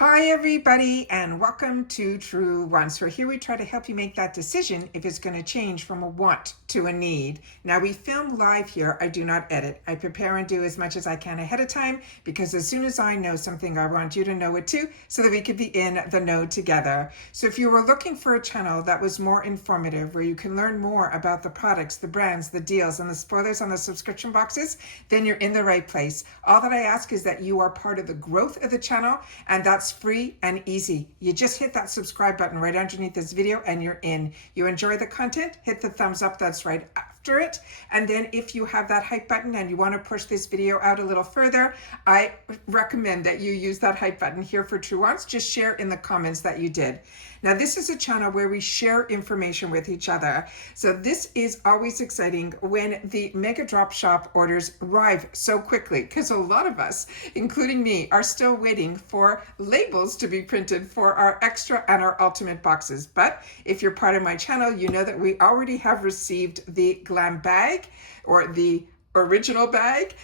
Hi everybody and welcome to Truewants, where here we try to help you make that decision if it's going to change from a want to a need. Now we film live here. I do not edit. I prepare and do as much as I can ahead of time because as soon as I know something, I want you to know it too so that we could be in the know together. So if you were looking for a channel that was more informative, where you can learn more about the products, the brands, the deals, and the spoilers on the subscription boxes, then you're in the right place. All that I ask is that you are part of the growth of the channel, and that's free and easy. You just hit that subscribe button right underneath this video and you're in. You enjoy the content, hit the thumbs up, that's right after it. And then if you have that hype button and you want to push this video out a little further, I recommend that you use that hype button here for Truewants. Just share in the comments that you did. Now this is a channel where we share information with each other. So this is always exciting when the Mega Drop Shop orders arrive so quickly, because a lot of us, including me, are still waiting for labels to be printed for our extra and our ultimate boxes. But if you're part of my channel, you know that we already have received the glam bag, or the original bag.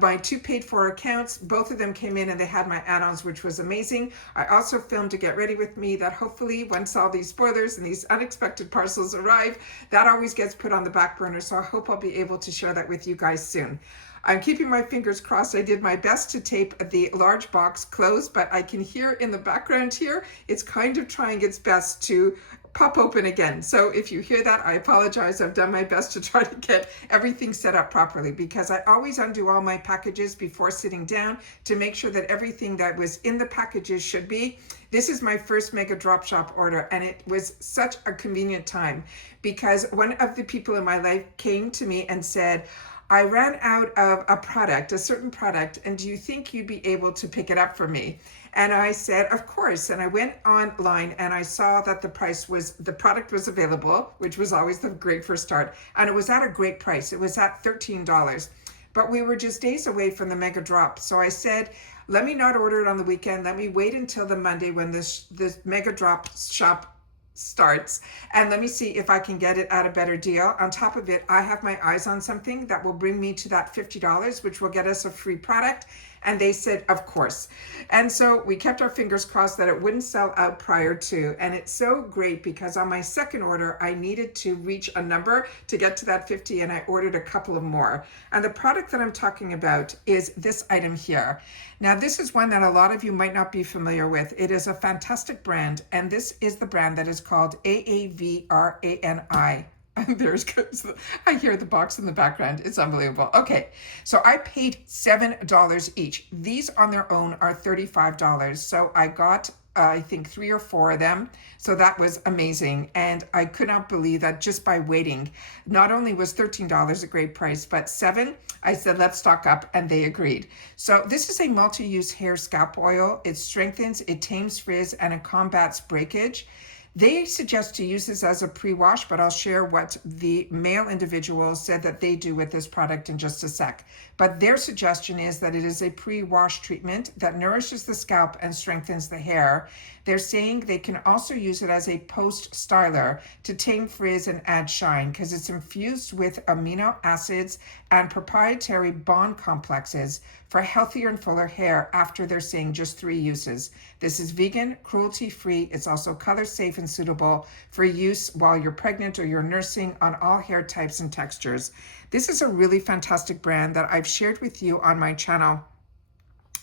My two paid for accounts, both of them came in and they had my add-ons, which was amazing. I also filmed to get ready with me that hopefully once all these spoilers and these unexpected parcels arrive, that always gets put on the back burner. So I hope I'll be able to share that with you guys soon. I'm keeping my fingers crossed. I did my best to tape the large box closed, but I can hear in the background here, it's kind of trying its best to pop open again. So if you hear that, I apologize. I've done my best to try to get everything set up properly, because I always undo all my packages before sitting down to make sure that everything that was in the packages should be. This is my first Mega Drop Shop order, and it was such a convenient time because one of the people in my life came to me and said, I ran out of a product, a certain product, and do you think you'd be able to pick it up for me? And I said, of course. And I went online and I saw that the product was available, which was always the great first start. And it was at a great price. It was at $13. But we were just days away from the Mega Drop. So I said, let me not order it on the weekend. Let me wait until the Monday when this Mega Drop Shop starts, and let me see if I can get it at a better deal. On top of it, I have my eyes on something that will bring me to that $50, which will get us a free product. And they said, of course. And so we kept our fingers crossed that it wouldn't sell out prior to. And it's so great because on my second order, I needed to reach a number to get to that 50, and I ordered a couple of more. And the product that I'm talking about is this item here. Now, this is one that a lot of you might not be familiar with. It is a fantastic brand, and this is the brand that is called Aavrani. I hear the box in the background. It's unbelievable. Okay, so I paid $7 each. These on their own are $35. So I got I think 3 or 4 of them. So that was amazing. And I could not believe that just by waiting, not only was $13 a great price, but $7, I said, let's stock up, and they agreed. So this is a multi-use hair scalp oil. It strengthens, it tames frizz, and it combats breakage. They suggest to use this as a pre-wash, but I'll share what the male individual said that they do with this product in just a sec. But their suggestion is that it is a pre-wash treatment that nourishes the scalp and strengthens the hair. They're saying they can also use it as a post-styler to tame frizz and add shine, because it's infused with amino acids and proprietary bond complexes for healthier and fuller hair after they're saying just 3 uses. This is vegan, cruelty-free. It's also color safe and suitable for use while you're pregnant or you're nursing on all hair types and textures. This is a really fantastic brand that I've shared with you on my channel.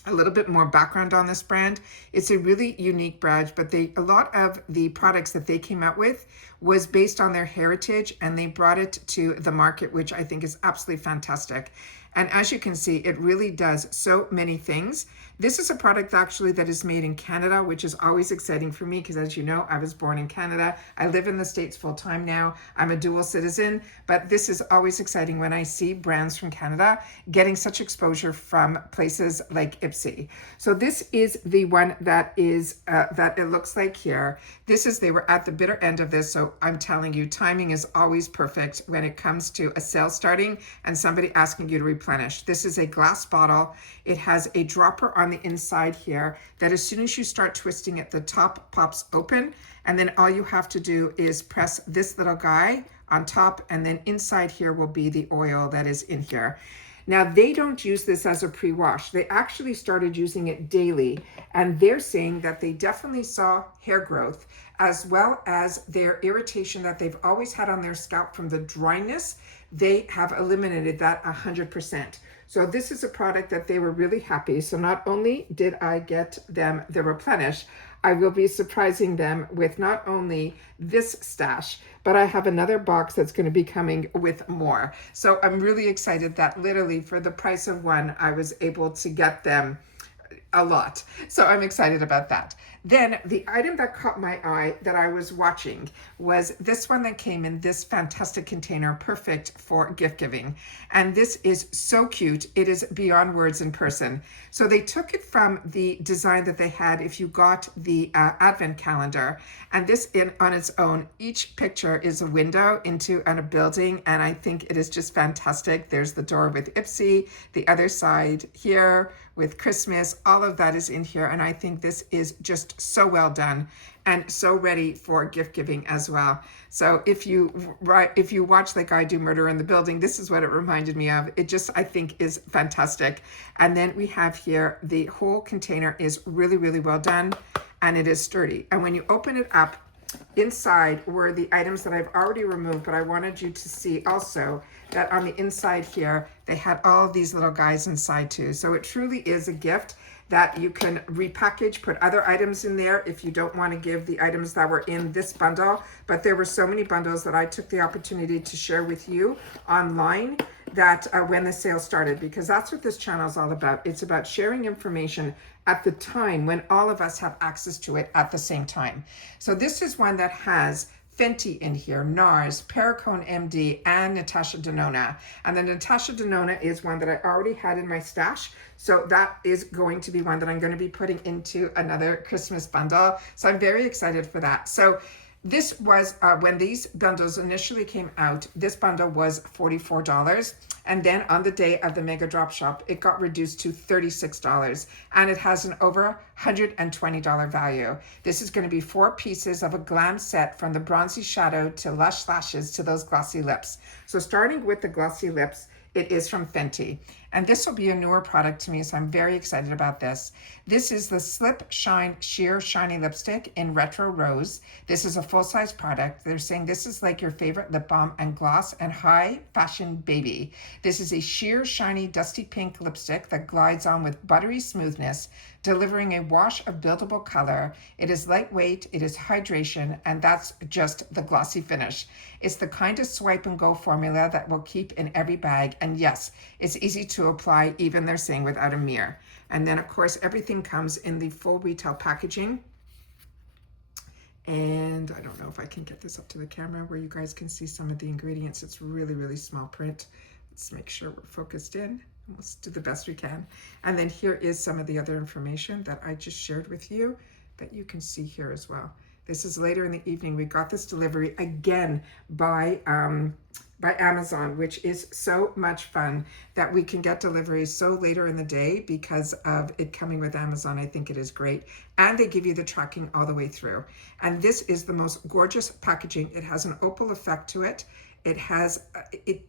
A little bit more background on this brand. It's a really unique brand, but a lot of the products that they came out with was based on their heritage, and they brought it to the market, which I think is absolutely fantastic. And as you can see, it really does so many things. This is a product actually that is made in Canada, which is always exciting for me because, as you know, I was born in Canada. I live in the States full time now. I'm a dual citizen, but this is always exciting when I see brands from Canada getting such exposure from places like IPSY. So this is the one that is that it looks like here. They were at the bitter end of this, so I'm telling you, timing is always perfect when it comes to a sale starting and somebody asking you to replenish. This is a glass bottle. It has a dropper on the inside here that as soon as you start twisting it, the top pops open, and then all you have to do is press this little guy on top, and then inside here will be the oil that is in here. Now, they don't use this as a pre-wash. They actually started using it daily, and they're saying that they definitely saw hair growth as well as their irritation that they've always had on their scalp from the dryness. They have eliminated that 100%. So this is a product that they were really happy. So not only did I get them the replenish, I will be surprising them with not only this stash, but I have another box that's going to be coming with more. So I'm really excited that literally for the price of one, I was able to get them a lot. So I'm excited about that. Then the item that caught my eye that I was watching was this one that came in this fantastic container, perfect for gift giving. And this is so cute. It is beyond words in person. So they took it from the design that they had if you got the advent calendar. And this on its own, each picture is a window into a building. And I think it is just fantastic. There's the door with IPSY, the other side here with Christmas, all of that is in here. And I think this is just so well done and so ready for gift giving as well. So if you watch like I do Murder in the Building, this is what it reminded me of. It just, I think, is fantastic. And then we have here, the whole container is really, really well done, and it is sturdy. And when you open it up, inside were the items that I've already removed, but I wanted you to see also that on the inside here, they had all of these little guys inside too. So it truly is a gift that you can repackage, put other items in there if you don't want to give the items that were in this bundle. But there were so many bundles that I took the opportunity to share with you online that when the sale started, because that's what this channel is all about. It's about sharing information at the time when all of us have access to it at the same time. So this is one that has Fenty in here, Nars, Perricone MD, and Natasha Denona. And the Natasha Denona is one that I already had in my stash. So that is going to be one that I'm going to be putting into another Christmas bundle. So I'm very excited for that. So this was, when these bundles initially came out, this bundle was $44. And then on the day of the Mega Drop Shop, it got reduced to $36. And it has an over $120 value. This is going to be 4 pieces of a glam set, from the bronzy shadow to lush lashes to those glossy lips. So starting with the glossy lips, it is from Fenty. And this will be a newer product to me, so I'm very excited about this. This is the Slip Shine Sheer Shiny Lipstick in Retro Rose. This is a full-size product. They're saying this is like your favorite lip balm and gloss and high fashion baby. This is a sheer, shiny, dusty pink lipstick that glides on with buttery smoothness, delivering a wash of buildable color. It is lightweight, it is hydration, and that's just the glossy finish. It's the kind of swipe and go formula that will keep in every bag. And yes, it's easy to apply, even they're saying without a mirror. And then of course, everything comes in the full retail packaging. And I don't know if I can get this up to the camera where you guys can see some of the ingredients. It's really, really small print. Let's make sure we're focused in. Let's do the best we can. And then here is some of the other information that I just shared with you that you can see here as well. This is later in the evening. We got this delivery again by Amazon, which is so much fun that we can get deliveries so later in the day because of it coming with Amazon. I think it is great. And they give you the tracking all the way through. And this is the most gorgeous packaging. It has an opal effect to it. It has, it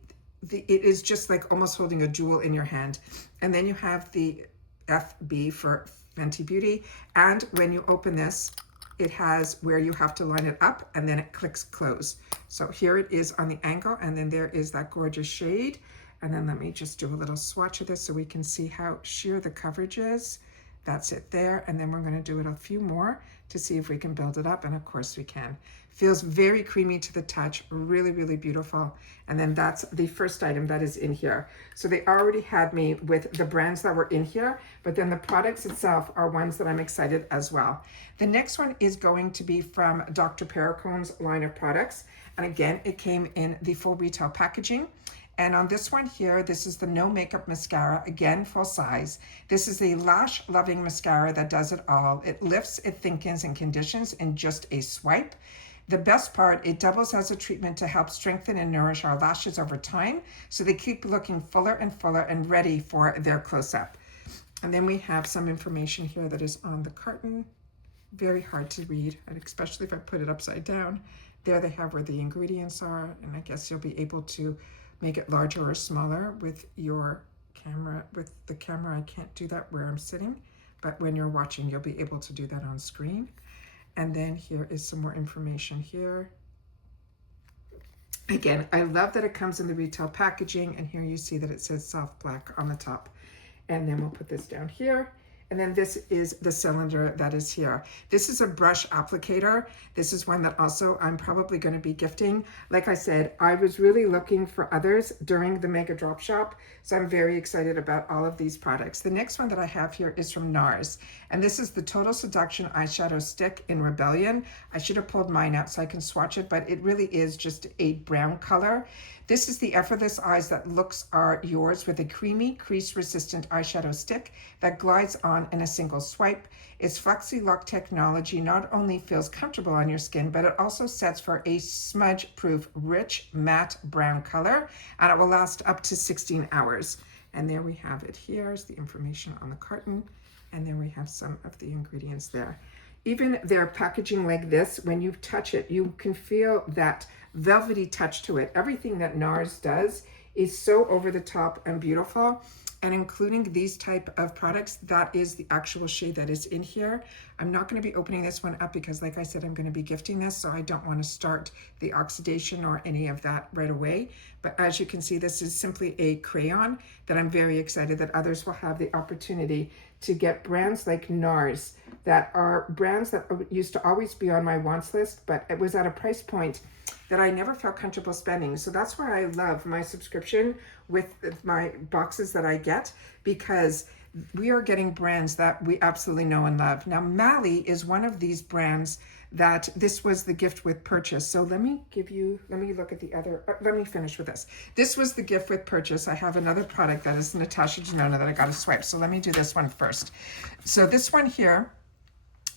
is just like almost holding a jewel in your hand. And then you have the FB for Fenty Beauty. And when you open this, it has where you have to line it up and then it clicks close. So here it is on the angle, and then there is that gorgeous shade. And then let me just do a little swatch of this so we can see how sheer the coverage is. That's it there. And then we're going to do it a few more to see if we can build it up. And of course we can. Feels very creamy to the touch, really, really beautiful. And then that's the first item that is in here. So they already had me with the brands that were in here, but then the products itself are ones that I'm excited as well. The next one is going to be from Dr. Perricone's line of products. And again, it came in the full retail packaging. And on this one here, this is the No Makeup Mascara, again, full size. This is a lash loving mascara that does it all. It lifts, it thickens, and conditions in just a swipe. The best part, it doubles as a treatment to help strengthen and nourish our lashes over time, so they keep looking fuller and fuller and ready for their close-up. And then we have some information here that is on the carton. Very hard to read, and especially if I put it upside down. There they have where the ingredients are, and I guess you'll be able to make it larger or smaller with your with the camera, I can't do that where I'm sitting, but when you're watching, you'll be able to do that on screen. And then here is some more information here. Again, I love that it comes in the retail packaging, and here you see that it says soft black on the top. And then we'll put this down here. And then this is the cylinder that is here. This is a brush applicator. This is one that also I'm probably going to be gifting. Like I said, I was really looking for others during the Mega Drop Shop, so I'm very excited about all of these products. The next one that I have here is from Nars, and this is the Total Seduction Eyeshadow Stick in Rebellion. I should have pulled mine out so I can swatch it, but it really is just a brown color. This is the effortless eyes that looks are yours with a creamy, crease-resistant eyeshadow stick that glides on in a single swipe. Its Flexi Lock technology not only feels comfortable on your skin, but it also sets for a smudge-proof, rich, matte brown color, and it will last up to 16 hours. And there we have it. Here's the information on the carton, and then we have some of the ingredients there. Even their packaging like this, when you touch it, you can feel that velvety touch to it. Everything that Nars does is so over the top and beautiful. And including these type of products, that is the actual shade that is in here. I'm not going to be opening this one up because, like I said, I'm going to be gifting this, so I don't want to start the oxidation or any of that right away. But as you can see, this is simply a crayon that I'm very excited that others will have the opportunity to get brands like Nars, that are brands that used to always be on my wants list, but it was at a price point that I never felt comfortable spending. So that's why I love my subscription with my boxes that I get, because we are getting brands that we absolutely know and love. Now, Mally is one of these brands that this was the gift with purchase. So let me look at the other, let me finish with this. This was the gift with purchase. I have another product that is Natasha Denona that I got to swipe. So let me do this one first. So this one here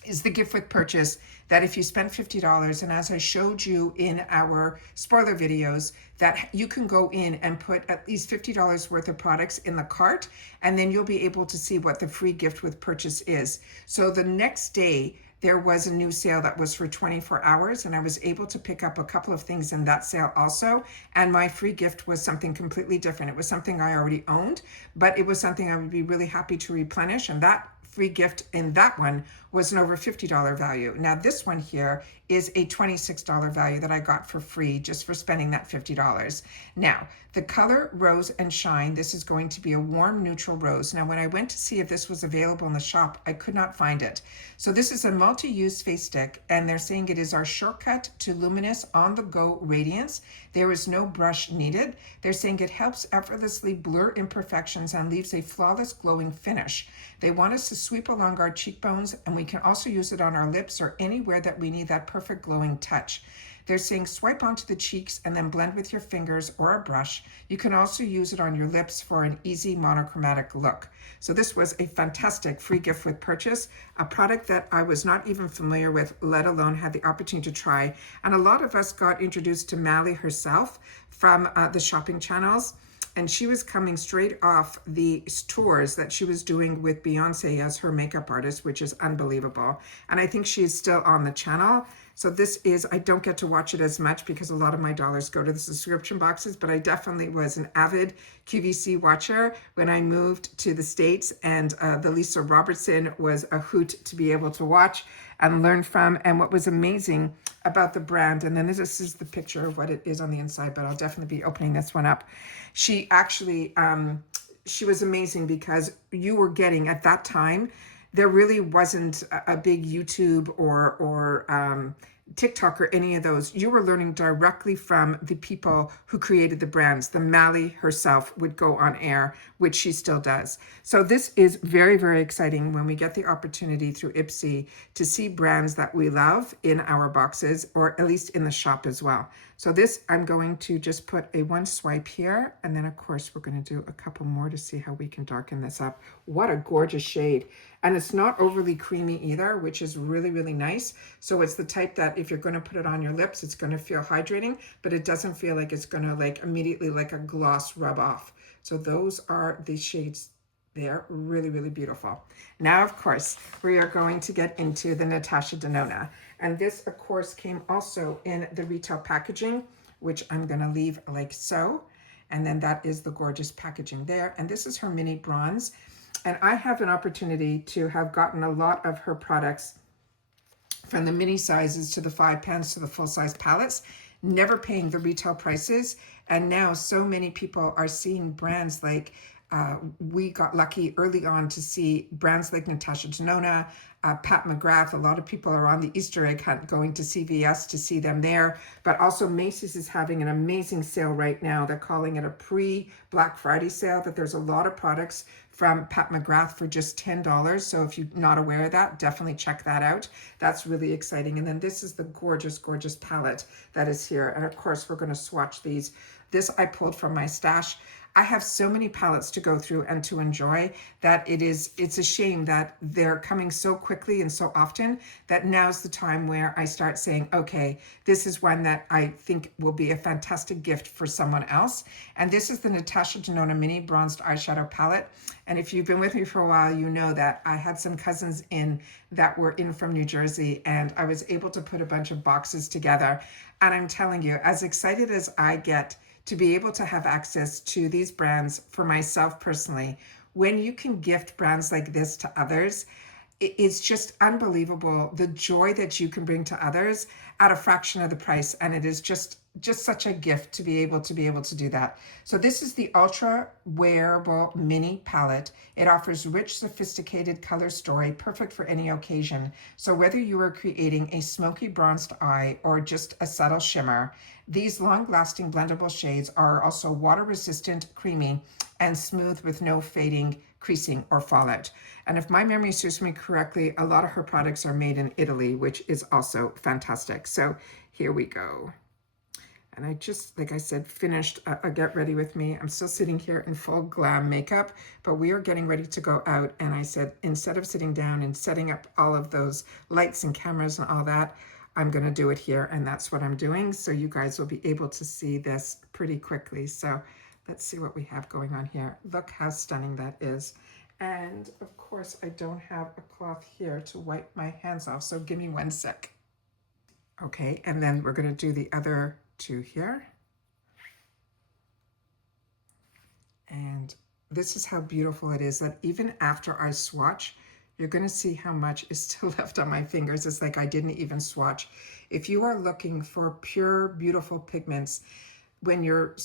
is the gift with purchase that if you spend $50, and as I showed you in our spoiler videos, that you can go in and put at least $50 worth of products in the cart, and then you'll be able to see what the free gift with purchase is. So the next day, there was a new sale that was for 24 hours, and I was able to pick up a couple of things in that sale also. And my free gift was something completely different. It was something I already owned, but it was something I would be really happy to replenish. And that free gift in that one was an over $50 value. Now this one here is a $26 value that I got for free just for spending that $50. Now, the color Rose and Shine, this is going to be a warm neutral rose. Now, when I went to see if this was available in the shop, I could not find it. So this is a multi-use face stick, and they're saying it is our shortcut to luminous on-the-go radiance. There is no brush needed. They're saying it helps effortlessly blur imperfections and leaves a flawless glowing finish. They want us to sweep along our cheekbones, and we can also use it on our lips or anywhere that we need that perfect glowing touch. They're saying swipe onto the cheeks and then blend with your fingers or a brush. You can also use it on your lips for an easy monochromatic look. So this was a fantastic free gift with purchase, a product that I was not even familiar with, let alone had the opportunity to try. And a lot of us got introduced to Mally herself from the shopping channels. And she was coming straight off the tours that she was doing with Beyonce as her makeup artist, which is unbelievable. And I think she is still on the channel. So this is, I don't get to watch it as much because a lot of my dollars go to the subscription boxes, but I definitely was an avid QVC watcher when I moved to the States, and the Lisa Robertson was a hoot to be able to watch and learn from. And what was amazing about the brand, and then this is the picture of what it is on the inside, but I'll definitely be opening this one up. She actually, she was amazing because you were getting at that time, there really wasn't a big YouTube or TikTok or any of those. You were learning directly from the people who created the brands. The Mally herself would go on air, which she still does. So this is very, very exciting when we get the opportunity through IPSY to see brands that we love in our boxes, or at least in the shop as well. So this, I'm going to just put a one swipe here, and then of course we're going to do a couple more to see how we can darken this up. What a gorgeous shade. And it's not overly creamy either, which is really, really nice. So it's the type that if you're going to put it on your lips, it's going to feel hydrating, but it doesn't feel like it's going to like immediately like a gloss rub off. So those are the shades there. Really, really beautiful. Now, of course, we are going to get into the Natasha Denona. And this, of course, came also in the retail packaging, which I'm going to leave like so. And then that is the gorgeous packaging there. And this is her mini bronze. And I have an opportunity to have gotten a lot of her products from the mini sizes to the 5 pans to the full size palettes, never paying the retail prices. And now so many people are seeing brands like, we got lucky early on to see brands like Natasha, Denona, Pat McGrath. A lot of people are on the Easter egg hunt going to CVS to see them there. But also Macy's is having an amazing sale right now. They're calling it a pre-Black Friday sale, that there's a lot of products from Pat McGrath for just $10. So if you're not aware of that, definitely check that out. That's really exciting. And then this is the gorgeous, gorgeous palette that is here. And of course, we're going to swatch these. This I pulled from my stash. I have so many palettes to go through and to enjoy that it's a shame that they're coming so quickly and so often, that now's the time where I start saying, okay, this is one that I think will be a fantastic gift for someone else. And this is the Natasha Denona Mini Bronzed Eyeshadow Palette. And if you've been with me for a while, you know that I had some cousins in that were in from New Jersey, and I was able to put a bunch of boxes together. And I'm telling you, as excited as I get to be able to have access to these brands for myself personally, when you can gift brands like this to others, it's just unbelievable the joy that you can bring to others at a fraction of the price. And it is just such a gift to be able to do that. So this is the ultra wearable mini palette. It offers rich, sophisticated color story, perfect for any occasion. So whether you are creating a smoky bronzed eye or just a subtle shimmer, these long-lasting blendable shades are also water-resistant, creamy, and smooth with no fading, creasing, or fallout. And if my memory serves me correctly, a lot of her products are made in Italy, which is also fantastic. So here we go. And I just, like I said, finished a Get Ready With Me. I'm still sitting here in full glam makeup, but we are getting ready to go out. And I said, instead of sitting down and setting up all of those lights and cameras and all that, I'm going to do it here. And that's what I'm doing. So you guys will be able to see this pretty quickly. So let's see what we have going on here. Look how stunning that is. And of course, I don't have a cloth here to wipe my hands off. So give me 1 sec. Okay, and then we're going to do the other two here. And this is how beautiful it is, that even after I swatch, you're going to see how much is still left on my fingers. It's like I didn't even swatch. If you are looking for pure, beautiful pigments, when you're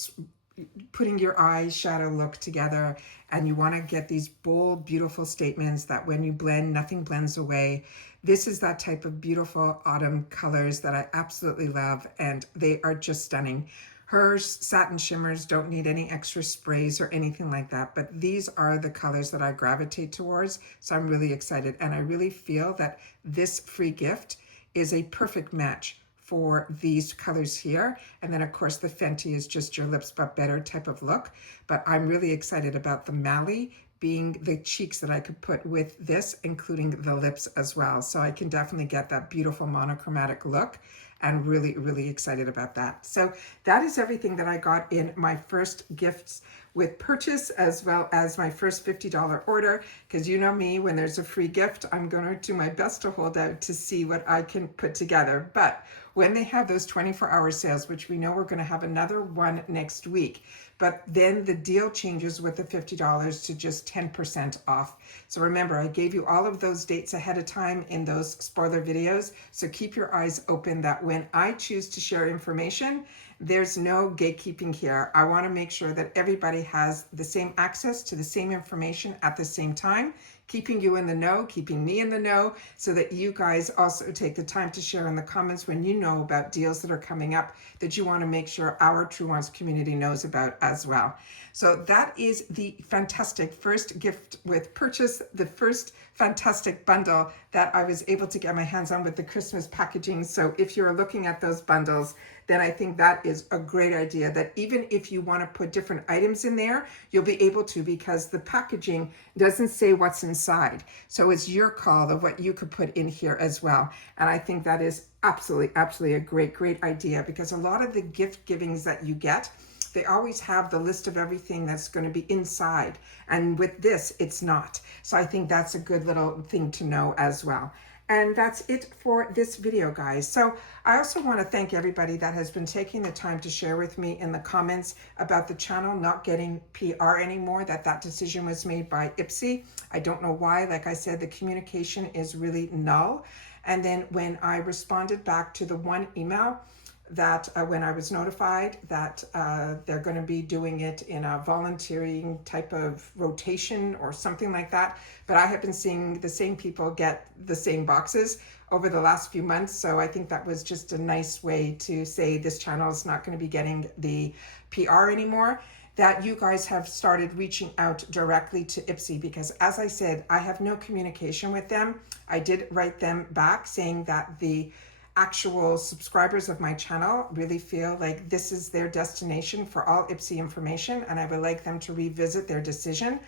putting your eyeshadow look together and you want to get these bold, beautiful statements that when you blend, nothing blends away, this is that type of beautiful autumn colors that I absolutely love, and they are just stunning. Her satin shimmers don't need any extra sprays or anything like that, but these are the colors that I gravitate towards, so I'm really excited. And I really feel that this free gift is a perfect match for these colors here. And then of course the Fenty is just your lips but better type of look. But I'm really excited about the Mally being the cheeks that I could put with this, including the lips as well. So I can definitely get that beautiful monochromatic look, and really, really excited about that. So that is everything that I got in my first gifts with purchase, as well as my first $50 order, because you know me, when there's a free gift, I'm going to do my best to hold out to see what I can put together. But when they have those 24-hour sales, which we know we're going to have another one next week, but then the deal changes with the $50 to just 10% off. So remember, I gave you all of those dates ahead of time in those spoiler videos. So keep your eyes open that when I choose to share information, there's no gatekeeping here. I want to make sure that everybody has the same access to the same information at the same time, keeping you in the know, keeping me in the know, so that you guys also take the time to share in the comments when you know about deals that are coming up that you want to make sure our Truewants community knows about as well. So that is the fantastic first gift with purchase, the first fantastic bundle that I was able to get my hands on with the Christmas packaging. So if you're looking at those bundles, then I think that is a great idea, that even if you want to put different items in there, you'll be able to, because the packaging doesn't say what's inside. So it's your call of what you could put in here as well. And I think that is absolutely a great idea, because a lot of the gift givings that you get, they always have the list of everything that's going to be inside. And with this, it's not. So I think that's a good little thing to know as well. And that's it for this video, guys. So I also want to thank everybody that has been taking the time to share with me in the comments about the channel not getting PR anymore, that decision was made by IPSY. I don't know why. Like I said, the communication is really null. And then when I responded back to the one email, that when I was notified that they're going to be doing it in a volunteering type of rotation or something like that. But I have been seeing the same people get the same boxes over the last few months. So I think that was just a nice way to say this channel is not going to be getting the PR anymore. That you guys have started reaching out directly to IPSY, because as I said, I have no communication with them. I did write them back saying that the actual subscribers of my channel really feel like this is their destination for all IPSY information, and I would like them to revisit their decision.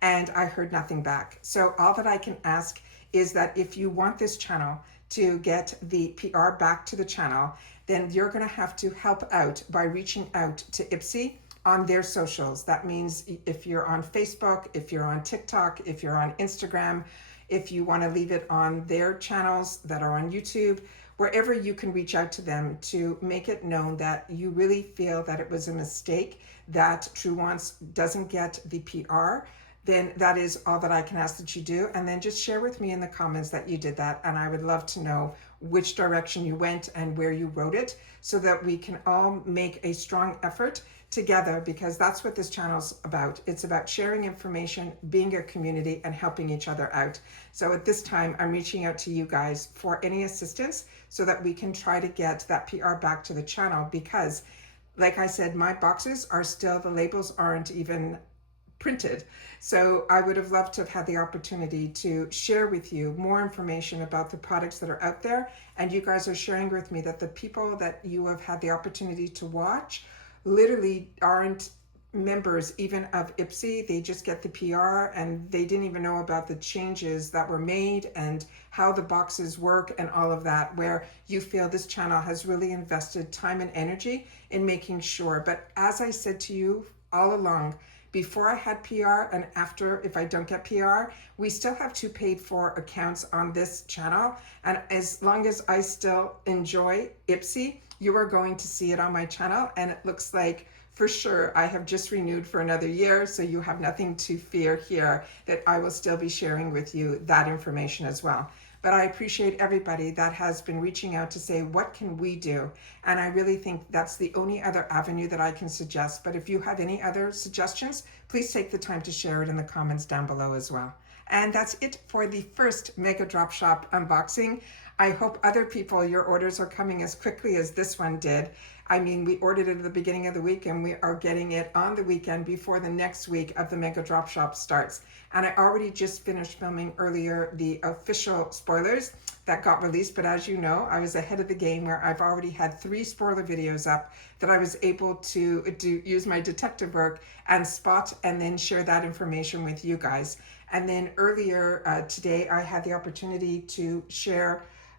And I heard nothing back. So all that I can ask is that if you want this channel to get the PR back to the channel, then you're going to have to help out by reaching out to IPSY on their socials. That means if you're on Facebook, if you're on TikTok, if you're on Instagram, if you want to leave it on their channels that are on YouTube, wherever you can reach out to them to make it known that you really feel that it was a mistake that Truewants doesn't get the PR, then that is all that I can ask that you do. And then just share with me in the comments that you did that. And I would love to know which direction you went and where you wrote it, so that we can all make a strong effort together, because that's what this channel's about. It's about sharing information, being a community, and helping each other out. So at this time, I'm reaching out to you guys for any assistance so that we can try to get that PR back to the channel, because like I said, my boxes are still, the labels aren't even printed. So I would have loved to have had the opportunity to share with you more information about the products that are out there. And you guys are sharing with me that the people that you have had the opportunity to watch literally aren't members even of IPSY. They just get the PR, and they didn't even know about the changes that were made and how the boxes work and all of that, where you feel this channel has really invested time and energy in making sure. But as I said to you all along, before I had PR and after, if I don't get PR, we still have 2 paid for accounts on this channel. And as long as I still enjoy IPSY, you are going to see it on my channel. And it looks like for sure I have just renewed for another year. So you have nothing to fear here, that I will still be sharing with you that information as well. But I appreciate everybody that has been reaching out to say, what can we do? And I really think that's the only other avenue that I can suggest. But if you have any other suggestions, please take the time to share it in the comments down below as well. And that's it for the first Mega Drop Shop unboxing. I hope other people, your orders are coming as quickly as this one did. I mean, we ordered it at the beginning of the week, and we are getting it on the weekend before the next week of the Mega Drop Shop starts. And I already just finished filming earlier the official spoilers that got released. But as you know, I was ahead of the game, where I've already had 3 spoiler videos up that I was able to use my detective work and spot and then share that information with you guys. And then earlier today, I had the opportunity to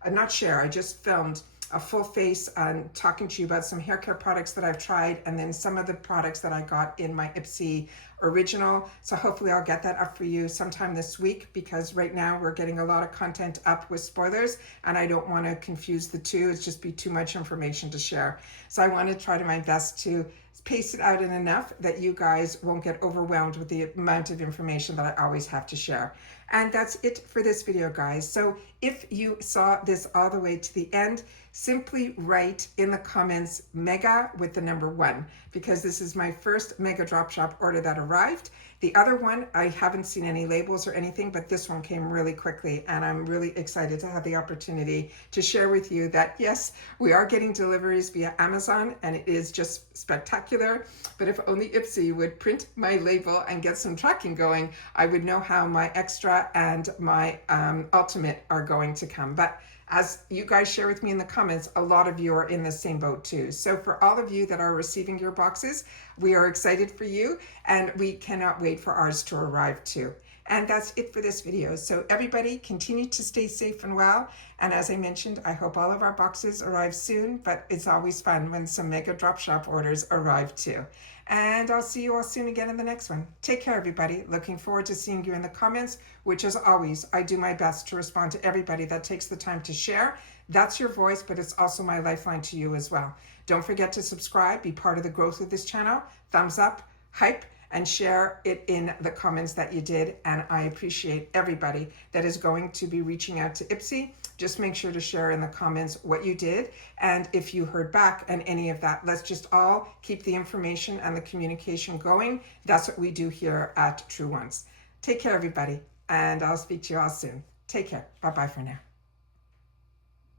I just filmed a full face on talking to you about some hair care products that I've tried, and then some of the products that I got in my IPSY original. So hopefully I'll get that up for you sometime this week, because right now we're getting a lot of content up with spoilers, and I don't want to confuse the two. It's just be too much information to share. So I want to try to my best to pace it out in enough that you guys won't get overwhelmed with the amount of information that I always have to share. And that's it for this video, guys. So if you saw this all the way to the end, simply write in the comments mega with the number 1, because this is my first Mega Drop Shop order that arrived. The other one, I haven't seen any labels or anything, but this one came really quickly, and I'm really excited to have the opportunity to share with you that yes, we are getting deliveries via Amazon, and it is just spectacular. But if only IPSY would print my label and get some tracking going, I would know how my extra and my ultimate are going to come. But as you guys share with me in the comments, a lot of you are in the same boat too. So for all of you that are receiving your boxes, we are excited for you, and we cannot wait for ours to arrive too. And that's it for this video. So everybody continue to stay safe and well. And as I mentioned, I hope all of our boxes arrive soon, but it's always fun when some Mega Drop Shop orders arrive too. And I'll see you all soon again in the next one. Take care, everybody. Looking forward to seeing you in the comments, which as always, I do my best to respond to everybody that takes the time to share. That's your voice, but it's also my lifeline to you as well. Don't forget to subscribe, be part of the growth of this channel. Thumbs up, hype, and share it in the comments that you did. And I appreciate everybody that is going to be reaching out to IPSY. Just make sure to share in the comments what you did and if you heard back and any of that. Let's just all keep the information and the communication going. That's what we do here at Truewants. Take care, everybody, and I'll speak to you all soon. Take care. Bye-bye for now.